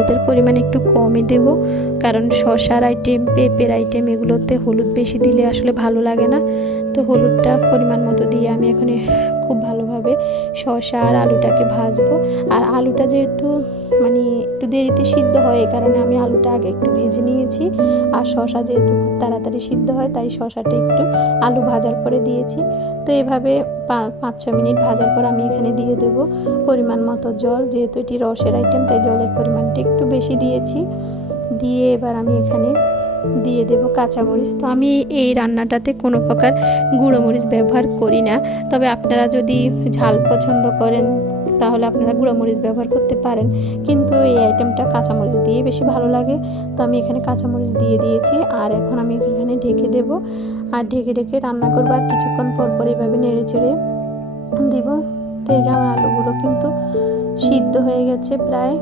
হলুদের পরিমাণ একটু কমই দেব, কারণ শসার আইটেম, পেঁপের আইটেম এগুলোতে হলুদ বেশি দিলে আসলে ভালো লাগে না। তো হলুদটা পরিমাণ মতো দিয়ে আমি এখন খুব ভালোভাবে শসা আর আলুটাকে ভাজবো। আর আলুটা যেহেতু মানে একটু দেরিতে সিদ্ধ হয়, এই কারণে আমি আলুটা আগে একটু ভেজে নিয়েছি। আর শসা যেহেতু খুব তাড়াতাড়ি সিদ্ধ হয়, তাই শসাটা একটু আলু ভাজার পরে দিয়েছি। তো এভাবে 5-6 মিনিট ভাজার পর আমি এখানে দিয়ে দেব পরিমাণ মতো জল। যেহেতু এটি রসের আইটেম, তাই জলের পরিমাণটা একটু বেশি দিয়েছি। দিয়ে এবার আমি এখানে দিয়ে দেব কাঁচামরিচ। তো আমি এই রান্নাটাতে কোনো প্রকার গুঁড়ো মরিচ ব্যবহার করি না, তবে আপনারা যদি ঝাল পছন্দ করেন তাহলে আপনারা গুঁড়ো মরিচ ব্যবহার করতে পারেন, কিন্তু এই আইটেমটা কাঁচামরিচ দিয়ে বেশি ভালো লাগে। তো আমি এখানে কাঁচামরিচ দিয়ে দিয়েছি, আর এখন আমি এখানে ঢেকে দেব। আর ঢেকে ঢেকে রান্না করবো, আর কিছুক্ষণ পর পর এভাবে নেড়ে চেড়ে দিব। তো এই যে আমার আলুগুলো কিন্তু সিদ্ধ হয়ে গেছে প্রায়।